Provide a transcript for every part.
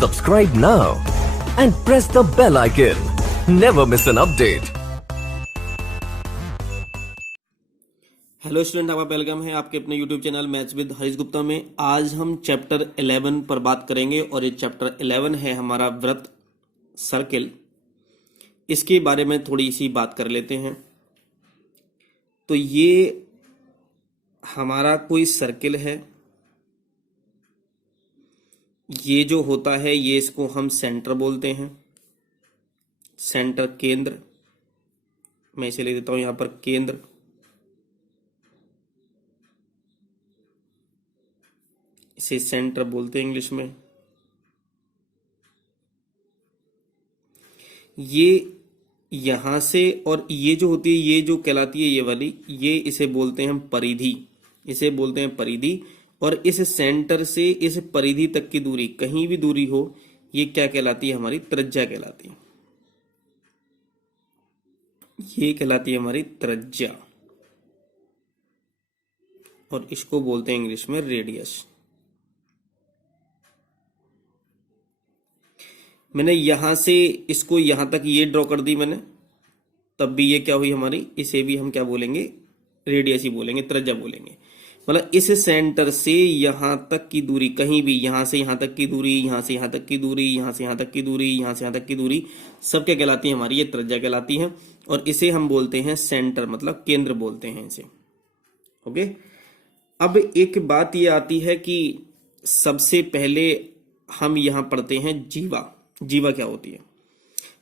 Subscribe now and press the bell icon. Never miss an update. Hello student, आपका welcome है आपके अपने YouTube channel maths with Harish Gupta में। आज हम चैप्टर 11 पर बात करेंगे और ये चैप्टर 11 है हमारा वृत्त सर्किल। इसके बारे में थोड़ी सी बात कर लेते हैं। तो ये हमारा कोई सर्किल है, ये जो होता है ये इसको हम सेंटर बोलते हैं, सेंटर केंद्र। मैं इसे लिख देता हूं यहां पर केंद्र। इसे सेंटर बोलते हैं इंग्लिश में। ये यहां से और ये जो होती है, ये जो कहलाती है ये वाली, ये इसे बोलते हैं हम परिधि, इसे बोलते हैं परिधि। और इस सेंटर से इस परिधि तक की दूरी, कहीं भी दूरी हो, ये क्या कहलाती है? हमारी त्रिज्या कहलाती है। ये कहलाती है हमारी त्रिज्या और इसको बोलते हैं इंग्लिश में रेडियस। मैंने यहां से इसको यहां तक ये ड्रॉ कर दी मैंने, तब भी ये क्या हुई हमारी, इसे भी हम क्या बोलेंगे? रेडियस ही बोलेंगे, त्रिज्या बोलेंगे। मतलब इस सेंटर से यहां तक की दूरी, कहीं भी, यहां से यहां तक की दूरी, यहां से यहां तक की दूरी, यहां से यहां तक की दूरी, यहां से यहां तक की दूरी, सब क्या कहलाती है? हमारी ये त्रिज्या कहलाती है। और इसे हम बोलते हैं सेंटर, मतलब केंद्र बोलते हैं इसे। ओके, अब एक बात ये आती है कि सबसे पहले हम यहां पढ़ते हैं जीवा। जीवा क्या होती है?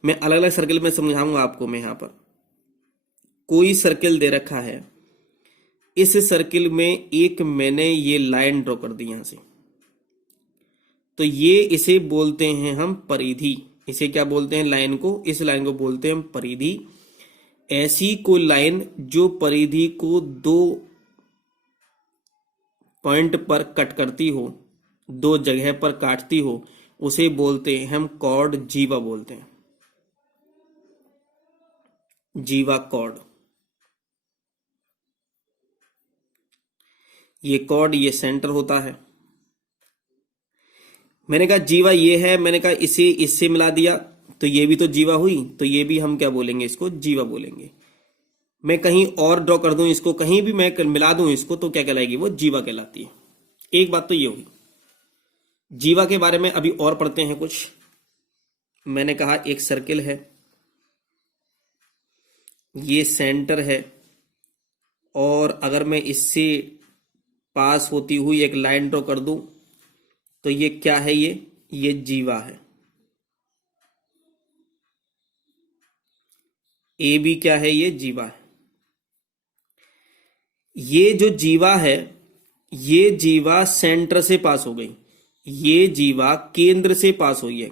मैं अलग अलग सर्किल में समझाऊंगा आपको। मैं यहां पर कोई सर्किल दे रखा है, इस सर्किल में एक मैंने ये लाइन ड्रॉ कर दी यहां से, तो ये इसे बोलते हैं हम परिधि। इसे क्या बोलते हैं? लाइन को, इस लाइन को बोलते हैं हम परिधि। ऐसी कोई लाइन जो परिधि को दो पॉइंट पर कट करती हो, दो जगह पर काटती हो, उसे बोलते हैं हम कॉर्ड। जीवा बोलते हैं, जीवा कॉर्ड। ये कॉर्ड, ये सेंटर होता है। मैंने कहा जीवा ये है, मैंने कहा इसे इससे मिला दिया तो ये भी तो जीवा हुई, तो ये भी हम क्या बोलेंगे? इसको जीवा बोलेंगे। मैं कहीं और ड्रॉ कर दूं इसको, कहीं भी मैं मिला दूं इसको, तो क्या कहलाएगी? वो जीवा कहलाती है। एक बात तो ये हुई। जीवा के बारे में अभी और पढ़ते हैं कुछ। मैंने कहा एक सर्किल है, ये सेंटर है, और अगर मैं इससे पास होती हुई एक लाइन ड्रॉ कर दूं तो ये क्या है? ये जीवा है। ए बी क्या है? ये जीवा है। ये जो जीवा है, ये जीवा सेंटर से पास हो गई, ये जीवा केंद्र से पास हुई है,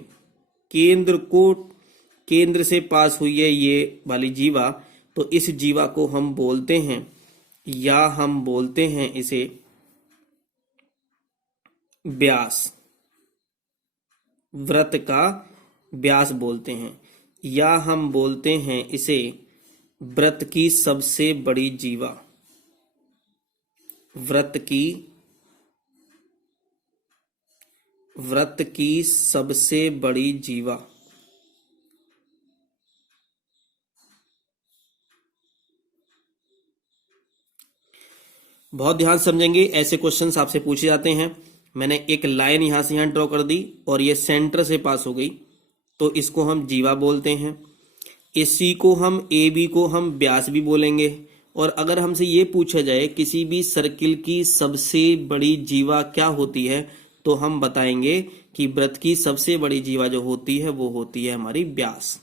केंद्र से पास हुई है ये वाली जीवा। तो इस जीवा को हम बोलते हैं, या हम बोलते हैं इसे व्यास। वृत्त का व्यास बोलते हैं, या हम बोलते हैं इसे वृत्त की सबसे बड़ी जीवा। वृत्त की सबसे बड़ी जीवा। बहुत ध्यान समझेंगे, ऐसे क्वेश्चंस आपसे पूछे जाते हैं। मैंने एक लाइन यहां से यहां ड्रॉ कर दी और ये सेंटर से पास हो गई, तो इसको हम जीवा बोलते हैं। इसी को हम, ए बी को हम व्यास भी बोलेंगे। और अगर हमसे ये पूछा जाए किसी भी सर्किल की सबसे बड़ी जीवा क्या होती है, तो हम बताएंगे कि वृत्त की सबसे बड़ी जीवा जो होती है वो होती है हमारी व्यास।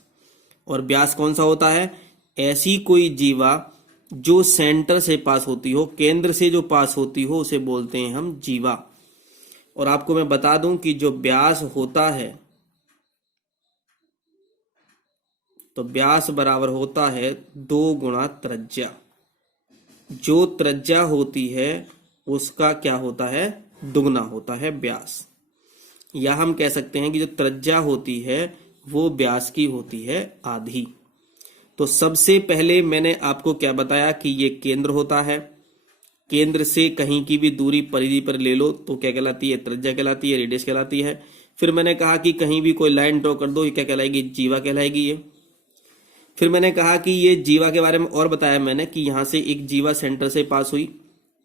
और व्यास कौन सा होता है? ऐसी कोई जीवा जो सेंटर से पास होती हो, केंद्र से जो पास होती हो, उसे बोलते हैं हम जीवा। और आपको मैं बता दूं कि जो व्यास होता है, तो व्यास बराबर होता है 2 गुणा त्रिज्या। जो त्रिज्या होती है उसका क्या होता है? दुगना होता है व्यास। या हम कह सकते हैं कि जो त्रिज्या होती है वो व्यास की होती है आधी। तो सबसे पहले मैंने आपको क्या बताया कि ये केंद्र होता है, केंद्र से कहीं की भी दूरी परिधि पर ले लो तो क्या कहलाती है? त्रिज्या कहलाती है, रेडियस कहलाती है। फिर मैंने कहा कि कहीं भी कोई लाइन ड्रॉ कर दो, ये क्या कहलाएगी, जीवा कहलाएगी ये। फिर मैंने कहा कि ये जीवा के बारे में और बताया मैंने कि यहां से एक जीवा सेंटर से पास हुई,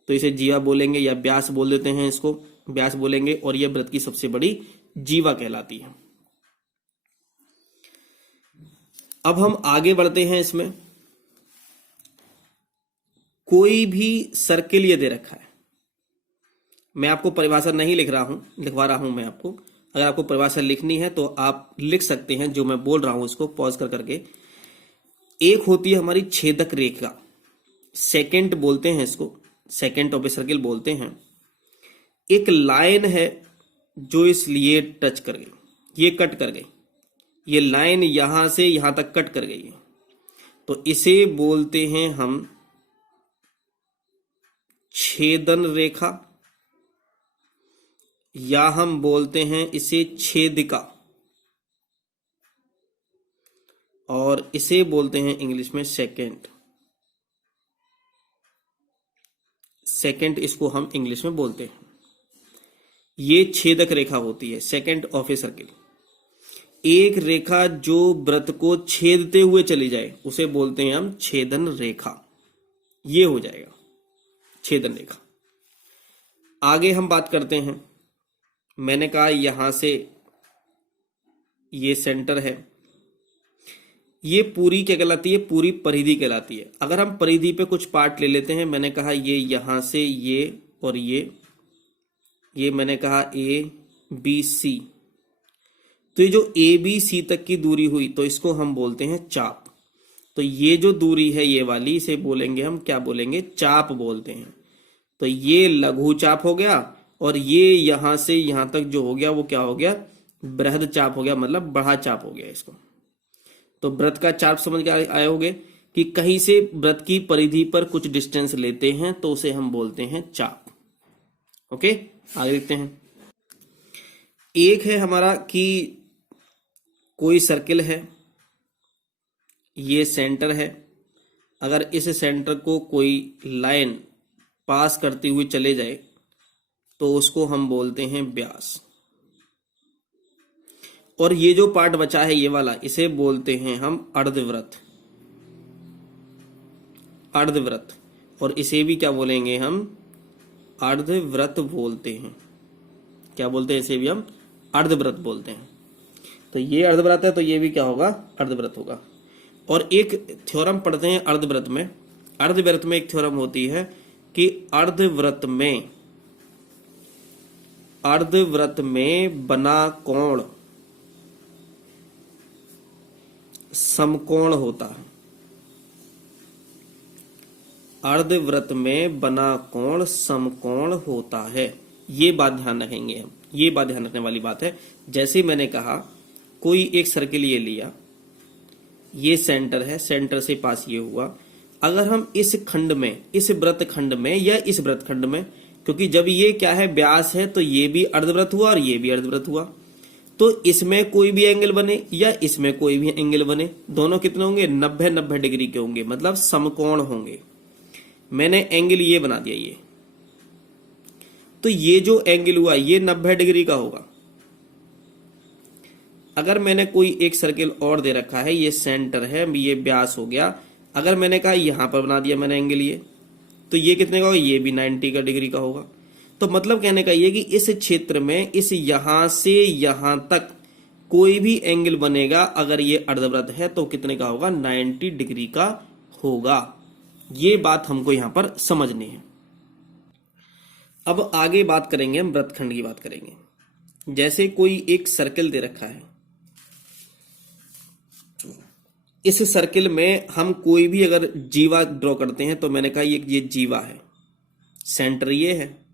तो इसे जीवा बोलेंगे या व्यास बोल देते हैं, इसको व्यास बोलेंगे, और यह वृत्त की सबसे बड़ी जीवा कहलाती है। अब हम आगे बढ़ते हैं। इसमें कोई भी सर्किल ये दे रखा है, मैं आपको परिभाषा नहीं लिखवा रहा हूं मैं आपको। अगर आपको परिभाषा लिखनी है तो आप लिख सकते हैं, जो मैं बोल रहा हूं इसको पॉज कर करके। एक होती है हमारी छेदक रेखा, सेकेंड बोलते हैं इसको, सेकेंड ऑफ ए सर्किल बोलते हैं। एक लाइन है जो इसलिए टच कर गई, ये कट कर गई, ये लाइन यहां से यहां तक कट कर गई है, तो इसे बोलते हैं हम छेदन रेखा, या हम बोलते हैं इसे छेदिका, और इसे बोलते हैं इंग्लिश में सेकेंड। सेकेंड इसको हम इंग्लिश में बोलते हैं। ये छेदक रेखा होती है, सेकेंड ऑफ ए सर्किल। एक रेखा जो वृत्त को छेदते हुए चली जाए उसे बोलते हैं हम छेदन रेखा। ये हो जाएगा छेदन रेखा। आगे हम बात करते हैं। मैंने कहा यहां से ये सेंटर है, ये पूरी क्या कहलाती है, पूरी परिधि कहलाती है। अगर हम परिधि पे कुछ पार्ट ले लेते हैं, मैंने कहा ये यहां से ये और ये मैंने कहा ए बी सी, तो ये जो ए बी सी तक की दूरी हुई तो इसको हम बोलते हैं चाप। तो ये जो दूरी है ये वाली, इसे बोलेंगे हम क्या बोलेंगे, चाप बोलते हैं। तो ये लघु चाप हो गया, और ये यहां से यहां तक जो हो गया वो क्या हो गया, बृहद चाप हो गया, मतलब बड़ा चाप हो गया इसको। तो वृत्त का चाप समझ के आए होंगे कि कहीं से वृत्त की परिधि पर कुछ डिस्टेंस लेते हैं तो उसे हम बोलते हैं चाप। ओके, आगे देखते हैं। एक है हमारा कि कोई सर्किल है, ये सेंटर है, अगर इस सेंटर को कोई लाइन पास करती हुई चले जाए तो उसको हम बोलते हैं व्यास। और ये जो पार्ट बचा है ये वाला, इसे बोलते हैं हम अर्धवृत्त। अर्धवृत्त, और इसे भी क्या बोलेंगे हम, अर्धवृत्त बोलते हैं। क्या बोलते हैं, इसे भी हम अर्धवृत्त बोलते हैं। तो ये अर्धवृत्त है, तो ये भी क्या होगा, अर्धवृत्त होगा। और एक थ्योरम पढ़ते हैं अर्धवृत्त में। अर्धवृत्त में एक थ्योरम होती है कि अर्धवृत्त में बना कोण समकोण होता है। अर्धवृत्त में बना कोण समकोण होता है। ये बात ध्यान रखेंगे हम, ये बात ध्यान रखने वाली बात है। जैसे मैंने कहा कोई एक सर्किल ये लिया, ये सेंटर है, सेंटर से पास ये हुआ। अगर हम इस खंड में, इस वृत्त खंड में या इस वृत्त खंड में, क्योंकि जब ये क्या है, व्यास है, तो ये भी अर्धवृत्त हुआ और ये भी अर्धवृत्त हुआ, तो इसमें कोई भी एंगल बने या इसमें कोई भी एंगल बने, दोनों कितने होंगे, 90-90 डिग्री के होंगे, मतलब समकोण होंगे। मैंने एंगल ये बना दिया ये, तो ये जो एंगल हुआ ये 90 डिग्री का होगा। अगर मैंने कोई एक सर्किल और दे रखा है, ये सेंटर है, ये व्यास हो गया, अगर मैंने कहा यहां पर बना दिया मैंने एंगल ये, तो ये कितने का होगा, ये भी 90 का डिग्री का होगा। तो मतलब कहने का ये कि इस क्षेत्र में, इस यहां से यहां तक कोई भी एंगल बनेगा, अगर ये अर्धवृत्त है तो कितने का होगा, 90 डिग्री का होगा। ये बात हमको यहां पर समझनी है। अब आगे बात करेंगे, हम वृत्तखंड की बात करेंगे। जैसे कोई एक सर्किल दे रखा है, इस सर्किल में हम कोई भी अगर जीवा ड्रॉ करते हैं, तो मैंने कहा ये जीवा है, सेंटर ये है,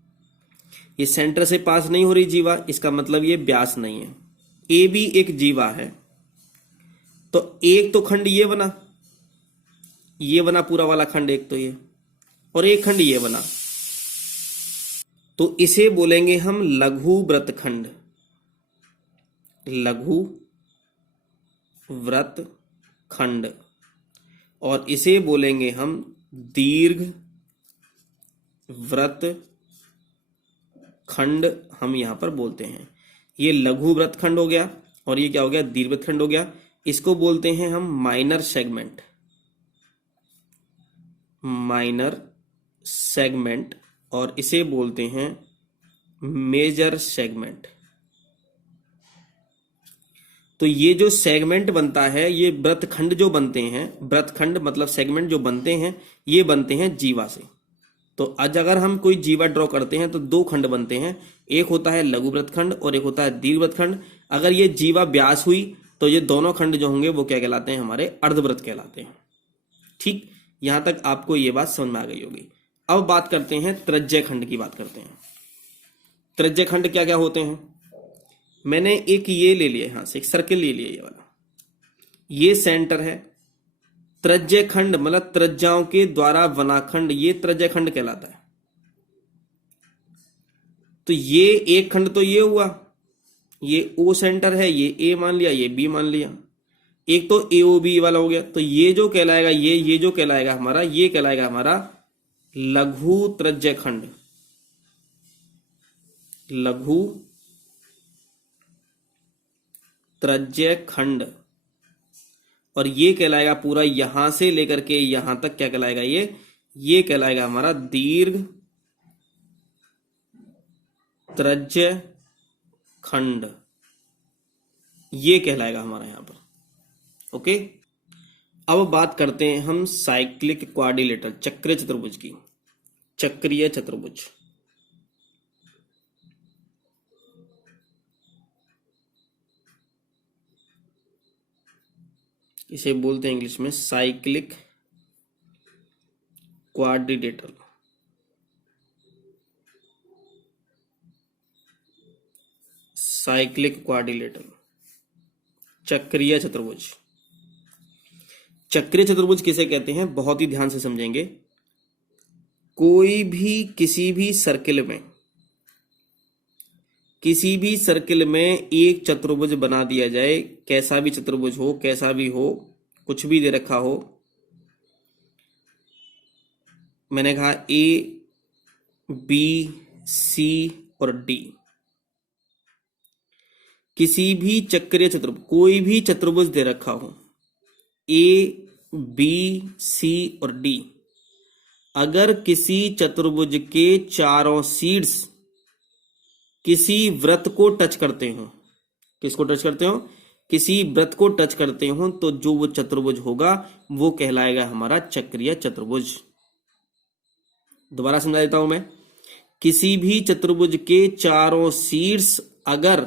ये सेंटर से पास नहीं हो रही जीवा, इसका मतलब ये व्यास नहीं है। ए भी एक जीवा है, तो एक तो खंड ये बना पूरा वाला खंड, एक तो ये, और एक खंड ये बना, तो इसे बोलेंगे हम लघु वृत्तखंड, लघु वृत्तखंड। और इसे बोलेंगे हम दीर्घ वृत्तखंड, हम यहां पर बोलते हैं। ये लघु वृत्तखंड हो गया और ये क्या हो गया, दीर्घवृत्तखंड हो गया। इसको बोलते हैं हम माइनर सेगमेंट, माइनर सेगमेंट, और इसे बोलते हैं मेजर सेगमेंट। तो ये जो सेगमेंट बनता है, ये वृत्तखंड जो बनते हैं, वृत्तखंड मतलब सेगमेंट जो बनते हैं, ये बनते हैं जीवा से। तो आज अगर हम कोई जीवा ड्रॉ करते हैं तो दो खंड बनते हैं, एक होता है लघु वृत्तखंड और एक होता है दीर्घ वृत्तखंड। अगर ये जीवा व्यास हुई तो ये दोनों खंड जो होंगे वो क्या कहलाते हैं, हमारे अर्धवृत्त कहलाते हैं। ठीक, यहां तक आपको ये बात समझ में आ गई होगी। अब बात करते हैं त्रिज्य खंड की, बात करते हैं त्रिज्य खंड क्या क्या होते हैं। मैंने एक ये ले लिया, यहां से एक सर्किल ले लिया, ये वाला, ये सेंटर है। त्रिज्य खंड मतलब त्रिज्याओं के द्वारा बना खंड, ये त्रिज्य खंड कहलाता है। तो ये एक खंड तो ये हुआ, ये ओ सेंटर है, ये ए मान लिया, ये बी मान लिया। एक तो ए ओ बी वाला हो गया। तो ये जो कहलाएगा, ये जो कहलाएगा हमारा, ये कहलाएगा हमारा लघु त्रिज्य खंड, लघु त्रिज्य खंड। और ये कहलाएगा पूरा यहां से लेकर के यहां तक क्या कहलाएगा, ये कहलाएगा हमारा दीर्घ त्रिज्य खंड, ये कहलाएगा हमारा यहां पर। ओके, अब बात करते हैं हम साइक्लिक क्वाड्रिलेटरल, चक्रीय चतुर्भुज की, चक्रीय चतुर्भुज। इसे बोलते हैं इंग्लिश में साइक्लिक क्वाड्रिलेटरल, साइक्लिक क्वाड्रिलेटरल, चक्रीय चतुर्भुज। चक्रीय चतुर्भुज किसे कहते हैं, बहुत ही ध्यान से समझेंगे। कोई भी किसी भी सर्किल में, किसी भी सर्किल में एक चतुर्भुज बना दिया जाए, कैसा भी चतुर्भुज हो, कैसा भी हो, कुछ भी दे रखा हो। मैंने कहा ए बी सी और डी, किसी भी चक्रीय चतुर्भुज, कोई भी चतुर्भुज दे रखा हो, ए बी सी और डी, अगर किसी चतुर्भुज के चारों शीर्ष किसी वृत्त को टच करते हो, किसको टच करते हो, किसी वृत्त को टच करते हो, तो जो वो चतुर्भुज होगा वो कहलाएगा हमारा चक्रीय चतुर्भुज। दोबारा समझा देता हूं मैं, किसी भी चतुर्भुज के चारों शीर्ष अगर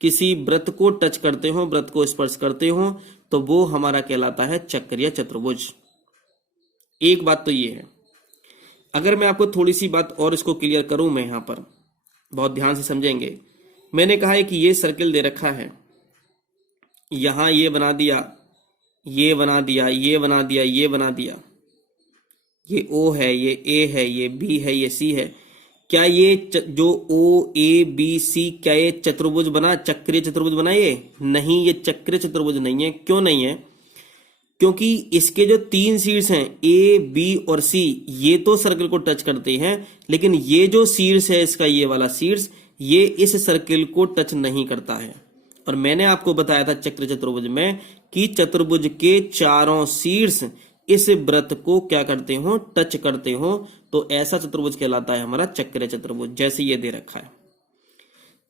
किसी वृत्त को टच करते हो, वृत्त को स्पर्श करते हो, तो वो हमारा कहलाता है चक्रीय चतुर्भुज। एक बात तो ये है, अगर मैं आपको थोड़ी सी बात और इसको क्लियर करूं, मैं यहां पर बहुत ध्यान से समझेंगे। मैंने कहा है कि ये सर्किल दे रखा है, यहां ये बना दिया, ये बना दिया, ये बना दिया, ये बना दिया, ये ओ है, ये ए है, ये बी है, ये सी है। क्या ये जो ओ ए बी सी, क्या ये चतुर्भुज बना, चक्रीय चतुर्भुज बना? ये नहीं, ये चक्रीय चतुर्भुज नहीं है। क्यों नहीं है? क्योंकि इसके जो तीन शीर्ष हैं ए बी और सी, ये तो सर्किल को टच करते हैं, लेकिन ये जो शीर्ष है इसका, ये वाला शीर्ष, ये इस सर्किल को टच नहीं करता है। और मैंने आपको बताया था चक्रीय चतुर्भुज में कि चतुर्भुज के चारों शीर्ष इस वृत्त को क्या करते हो, टच करते हो, तो ऐसा चतुर्भुज कहलाता है हमारा चक्रीय चतुर्भुज, जैसे ये दे रखा है।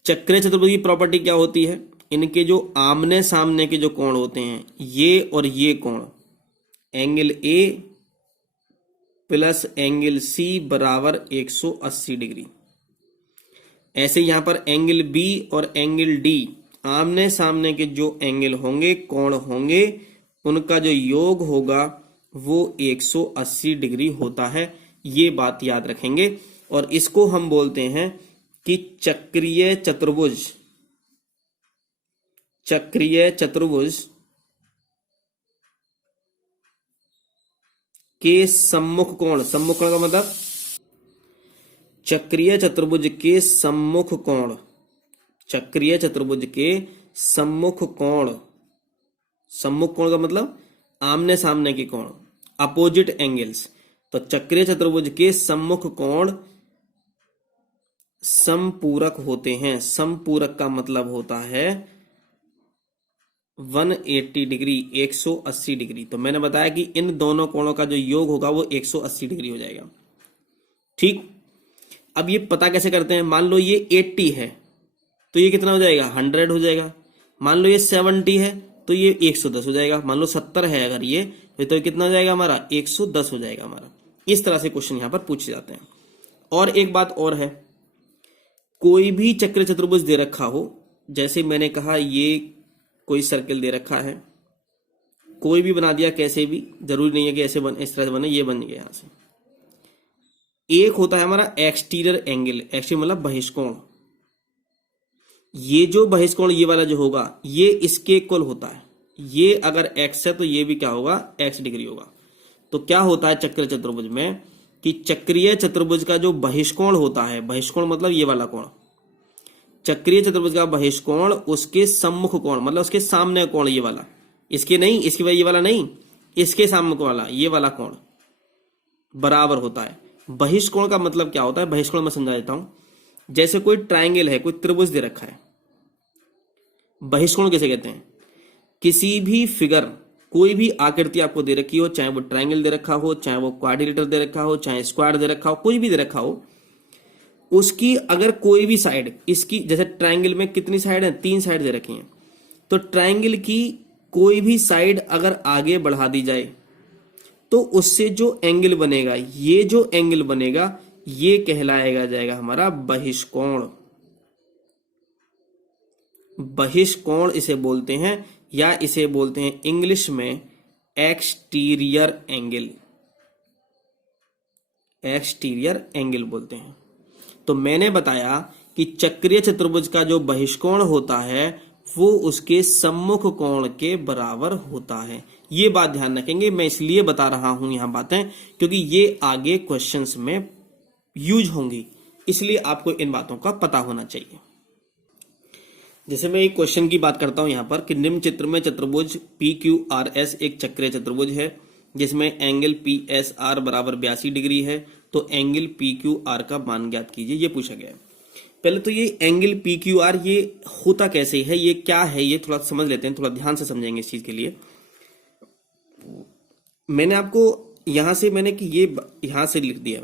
चक्रीय चतुर्भुज की प्रॉपर्टी क्या होती है? इनके जो आमने सामने के जो कोण होते हैं, ये और ये कोण, angle A plus angle C बराबर 180 डिग्री। ऐसे यहां पर एंगल बी और एंगल डी, आमने सामने के जो एंगल होंगे, कोण होंगे, उनका जो योग होगा वो 180 डिग्री होता है। ये बात याद रखेंगे। और इसको हम बोलते हैं कि चक्रीय चतुर्भुज, चक्रीय चतुर्भुज के सम्मुख कोण, सम्मुख कोण का मतलब चक्रीय चतुर्भुज के सम्मुख कोण, चक्रीय चतुर्भुज के सम्मुख कोण, सम्मुख कोण का मतलब आमने सामने के कोण, अपोजिट एंगल्स। तो चक्रीय चतुर्भुज के सम्मुख कोण समपूरक होते हैं। समपूरक का मतलब होता है 180 डिग्री, 180 डिग्री। तो मैंने बताया कि इन दोनों कोणों का जो योग होगा वो 180 डिग्री हो जाएगा। ठीक, अब ये पता कैसे करते हैं? मान लो ये 80 है तो ये कितना हो जाएगा? 100 हो जाएगा। मान लो ये 70 है तो ये 110 हो जाएगा। मान लो 70 है अगर ये, तो कितना हो जाएगा हमारा? 110 हो जाएगा हमारा। इस तरह से क्वेश्चन यहां पर पूछे जाते हैं। और एक बात और है, कोई भी चक्र चतुर्भुज दे रखा हो, जैसे मैंने कहा ये कोई सर्कल दे रखा है, कोई भी बना दिया कैसे भी, जरूरी नहीं है कि ऐसे इस तरह से बने, ये बन गया यहां से। एक होता है हमारा एक्सटीरियर एंगल, एक्सटीरियर मतलब बहिष्कोण। ये जो बहिष्कोण ये वाला जो होगा ये इसके इक्वल होता है। ये अगर x है तो ये भी क्या होगा? x डिग्री होगा। तो क्या होता है चक्र चतुर्भुज में कि चक्रीय चतुर्भुज का जो बहिष्कोण होता है, बहिष्कोण मतलब ये वाला कोण, चक्रीय चतुर्भुज का बहिष्कोण उसके सम्मुख कोण मतलब उसके सामने कोण, ये वाला, इसके नहीं, इसके ये वाला नहीं, इसके सामने वाला ये वाला कोण बराबर होता है। बहिष्कोण का मतलब क्या होता है? बहिष्कोण मैं समझा देता हूं। जैसे कोई ट्रायंगल है, कोई त्रिभुज दे रखा है, बहिष्कोण किसे कहते हैं? किसी भी फिगर, कोई भी आकृति आपको दे रखी हो, चाहे वो ट्रायंगल दे रखा हो, चाहे वो क्वाड्रिलेटरल दे रखा हो, चाहे स्क्वायर दे रखा हो, कोई भी दे रखा हो, उसकी अगर कोई भी साइड, इसकी जैसे ट्रायंगल में कितनी साइड है? 3 साइड दे रखी हैं। तो ट्रायंगल की कोई भी साइड अगर आगे बढ़ा दी जाए तो उससे जो एंगल बनेगा, ये जो एंगल बनेगा ये कहलाएगा जाएगा हमारा बहिष्कोण। बहिष्कोण इसे बोलते हैं, या इसे बोलते हैं इंग्लिश में एक्सटीरियर एंगल। एक्सटीरियर एंगल बोलते हैं। तो मैंने बताया कि चक्रीय चतुर्भुज का जो बहिष्कोण होता है वो उसके सम्मुख कोण के बराबर होता है। ये बात ध्यान रखेंगे, मैं इसलिए बता रहा हूं यहां बातें क्योंकि ये आगे क्वेश्चंस में यूज होंगी, इसलिए आपको इन बातों का पता होना चाहिए। जैसे मैं एक क्वेश्चन की बात करता हूं यहां पर कि निम्न चित्र में चतुर्भुज PQRS एक चक्रीय चतुर्भुज है जिसमें एंगल PSR बराबर 82 डिग्री है, तो एंगल PQR का मान ज्ञात कीजिए, ये पूछा गया है। पहले तो ये एंगल PQR ये होता कैसे है, ये क्या है, ये थोड़ा समझ लेते हैं, थोड़ा ध्यान से समझेंगे इस चीज के लिए। मैंने आपको यहां से मैंने कि ये यहां से लिख दिया,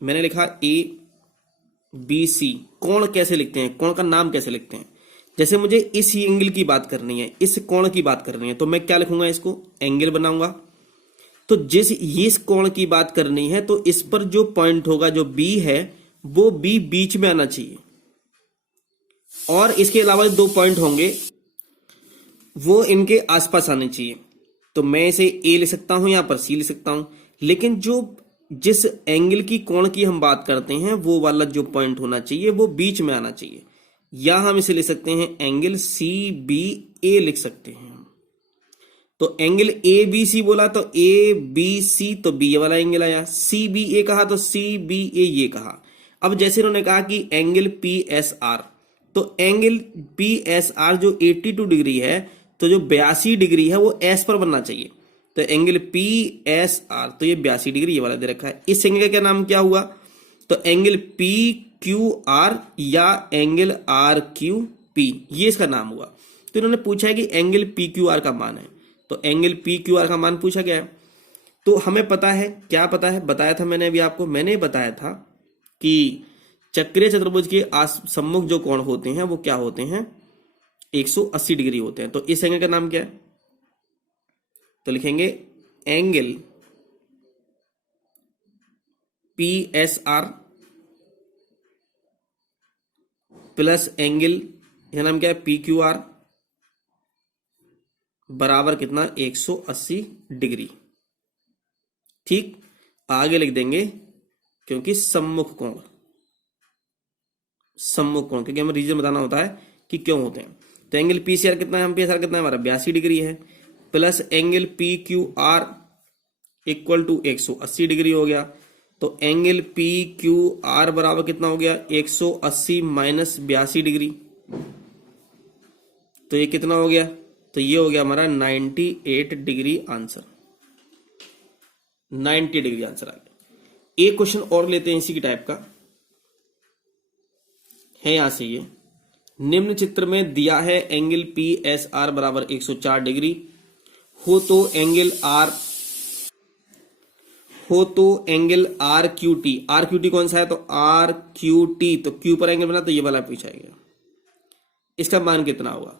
मैंने लिखा ABC। कोण कैसे लिखते हैं, कोण का नाम कैसे लिखते हैं? जैसे मुझे इस एंगल की बात करनी है, इस कोण की बात करनी है, तो मैं क्या लिखूंगा? इसको एंगल बनाऊंगा। तो जिस इस कोण की बात करनी है तो इस पर जो पॉइंट होगा, जो B है, वो B बीच में आना चाहिए, और इसके अलावा 2 पॉइंट होंगे वो इनके आसपास आने चाहिए। तो मैं इसे A लिख सकता हूं, यहां पर C लिख सकता हूं, लेकिन जो जिस एंगल की कोण की हम बात करते हैं वो वाला जो पॉइंट होना चाहिए वो बीच में आना चाहिए। या हम इसे लिख सकते हैं एंगल CBA लिख सकते हैं। तो एंगल ABC बोला तो ABC, तो B वाला एंगल आया। CBA कहा तो CBA ये कहा। अब जैसे उन्होंने कहा कि एंगल PSR, तो एंगल PSR जो 82 डिग्री है, तो जो 82 डिग्री है वो S पर बनना चाहिए। तो एंगल PSR, तो ये 82 डिग्री ये वाला दे रखा है। इस एंगल का क्या नाम क्या हुआ? तो एंगल PQR या एंगल RQP, ये इसका नाम हुआ। तो इन्होंने पूछा है कि एंगल PQR का मान है, तो एंगल PQR का मान पूछा गया है। तो हमें पता है, क्या पता है, बताया था मैंने अभी आपको, मैंने बताया था कि चक्रीय चतुर्भुज के सम्मुख जो कोण होते हैं वो क्या होते हैं? 180 डिग्री होते हैं। तो इस एंगल का नाम क्या है? तो लिखेंगे एंगल PSR प्लस एंगल, यह नाम क्या है? PQR बराबर कितना? 180 डिग्री। ठीक, आगे लिख देंगे क्योंकि सम्मुख कोण, क्योंकि हमें रीजन बताना होता है कि क्यों होते हैं। तो एंगल PCR कितना है? PSR कितना है हमारा? 82 डिग्री है, plus angle PQR equal to 180 degree हो गया। तो एंगल PQR बराबर कितना हो गया? 180 माइनस 82 डिग्री, तो ये कितना हो गया? तो ये हो गया हमारा 98 डिग्री आंसर। 90 डिग्री आंसर आ गया। एक क्वेश्चन और लेते हैं इसी की टाइप का। है यहां से ये निम्न चित्र में दिया है एंगल पी एस आर बराबर 104 डिग्री हो तो एंगल आर क्यू टी कौन सा है, तो आर क्यू टी, तो क्यू पर एंगल बना तो ये वाला पूछा गया। इसका मान कितना होगा?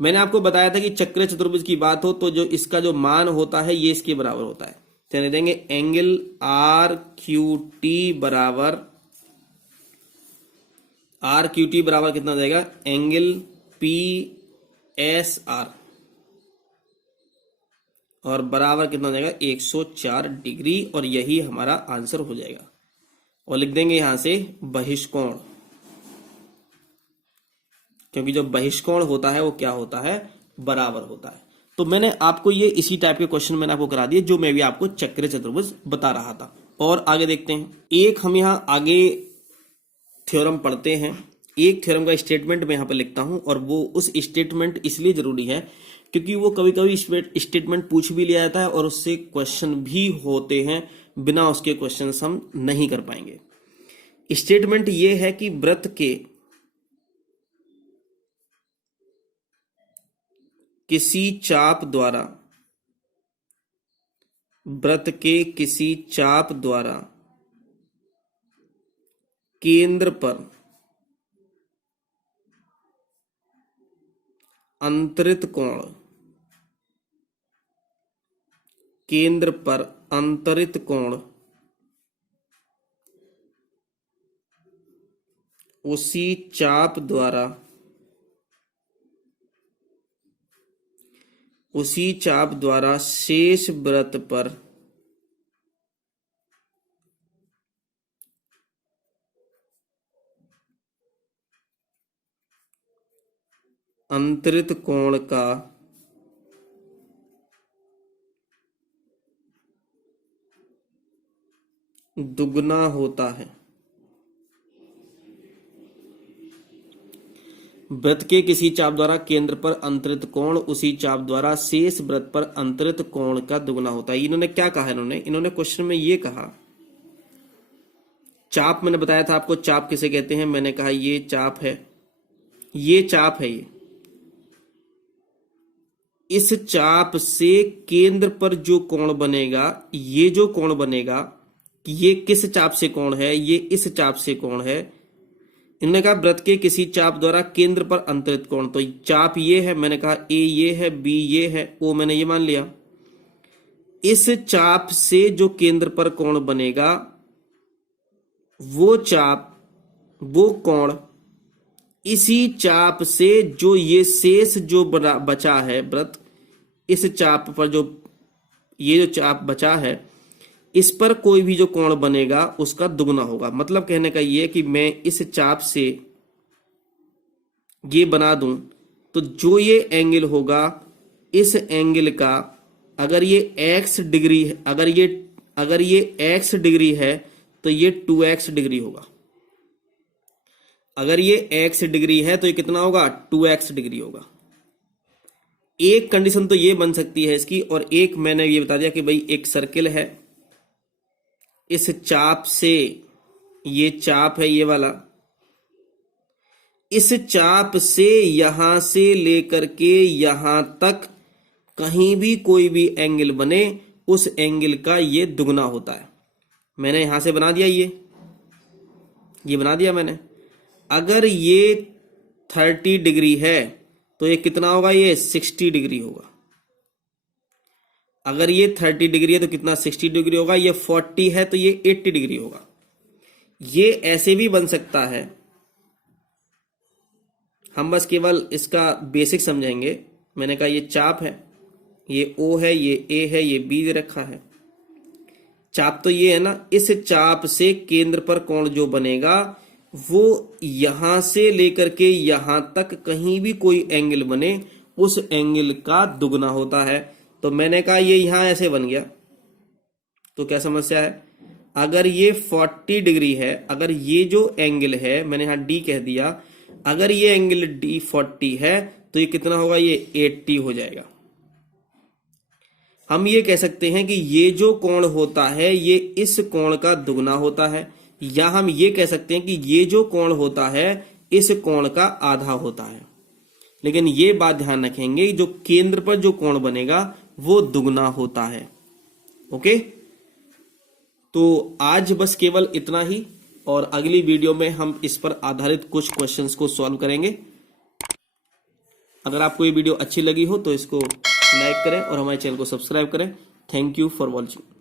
मैंने आपको बताया था कि चक्र चतुर्भुज की बात हो तो जो इसका जो मान होता है ये इसके बराबर होता है। चलिए देंगे एंगल आर क्यू टी बराबर कितना हो जाएगा, एंगल पी एस आर, और बराबर कितना हो जाएगा 104 डिग्री, और यही हमारा आंसर हो जाएगा। और लिख देंगे यहां से बहिष्कोण, क्योंकि जो बहिष्कोण होता है वो क्या होता है, बराबर होता है। तो मैंने आपको ये इसी टाइप के क्वेश्चन मैंने आपको करा दिए जो मैं भी आपको चक्र चतुर्भुज बता रहा था। और आगे देखते हैं, एक हम यहाँ आगे थ्योरम पढ़ते हैं। एक थ्योरम का स्टेटमेंट मैं यहाँ पर लिखता हूं, और वो उस स्टेटमेंट इसलिए जरूरी है क्योंकि वो कभी कभी स्टेटमेंट पूछ भी लिया जाता है और उससे क्वेश्चन भी होते हैं, बिना उसके क्वेश्चन हम नहीं कर पाएंगे। स्टेटमेंट ये है कि वृत्त के किसी चाप द्वारा केंद्र पर अंतरित कोण उसी चाप द्वारा शेष वृत्त पर अंतरित कोण का दुगना होता है। वृत्त के किसी चाप द्वारा केंद्र पर अंतरित कोण उसी चाप द्वारा शेष वृत्त पर अंतरित कोण का दुगना होता है। इन्होंने क्या कहा, इन्होंने क्वेश्चन में ये कहा, चाप मैंने बताया था आपको चाप किसे कहते हैं, मैंने कहा ये चाप है, ये चाप है, ये इस चाप से केंद्र पर जो कोण बनेगा, ये जो कोण बनेगा, कि ये किस चाप से कोण है, ये इस चाप से कोण है। इन्होंने कहा वृत्त के किसी चाप द्वारा केंद्र पर अंतरित कोण, तो चाप ये है, मैंने कहा ए ये है, बी ये है, ओ मैंने ये मान लिया। इस चाप से जो केंद्र पर कोण बनेगा वो कोण इसी चाप से जो ये शेष जो बचा है वृत्त, इस चाप पर जो ये जो चाप बचा है इस पर कोई भी जो कोण बनेगा उसका दुगना होगा। मतलब कहने का ये कि मैं इस चाप से ये बना दूं तो जो ये एंगल होगा इस एंगल का, अगर ये x डिग्री है, अगर ये x डिग्री है तो ये 2x डिग्री होगा। अगर ये x डिग्री है तो ये कितना होगा, 2x डिग्री होगा। एक कंडीशन तो ये बन सकती है इसकी, और एक मैंने ये बता दिया कि भाई एक सर्किल है, इस चाप से, ये चाप है ये वाला, इस चाप से यहां से लेकर के यहां तक कहीं भी कोई भी एंगल बने उस एंगल का ये दुगना होता है। मैंने यहां से बना दिया, ये बना दिया मैंने। अगर ये 30 डिग्री है तो ये कितना होगा, ये 60 डिग्री होगा। अगर ये 30 डिग्री है तो कितना 60 डिग्री होगा, ये 40 है तो ये 80 डिग्री होगा। ये ऐसे भी बन सकता है, हम बस केवल इसका बेसिक समझेंगे। मैंने कहा ये चाप है, ये O है, ये A है, ये B दे रखा है। चाप तो ये है ना, इस चाप से केंद्र पर कोण जो बनेगा वो यहां से लेकर के यहां तक कहीं भी कोई एंगल बने उस एंगल का दुगना होता है। तो मैंने कहा ये यहां ऐसे बन गया, तो क्या समस्या है, अगर ये 40 डिग्री है, अगर ये जो एंगल है मैंने यहां D कह दिया, अगर ये एंगल D 40 है तो ये कितना होगा, ये 80 हो जाएगा। हम ये कह सकते हैं कि ये जो कोण होता है ये इस कोण का दुगना होता है, या हम ये कह सकते हैं कि ये जो कोण होता है इस कोण का आधा होता है। लेकिन ये बात ध्यान रखेंगे, जो केंद्र पर जो कोण बनेगा वो दुगना होता है। ओके, तो आज बस केवल इतना ही, और अगली वीडियो में हम इस पर आधारित कुछ क्वेश्चंस को सॉल्व करेंगे। अगर आपको ये वीडियो अच्छी लगी हो तो इसको लाइक करें और हमारे चैनल को सब्सक्राइब करें। Thank you for watching.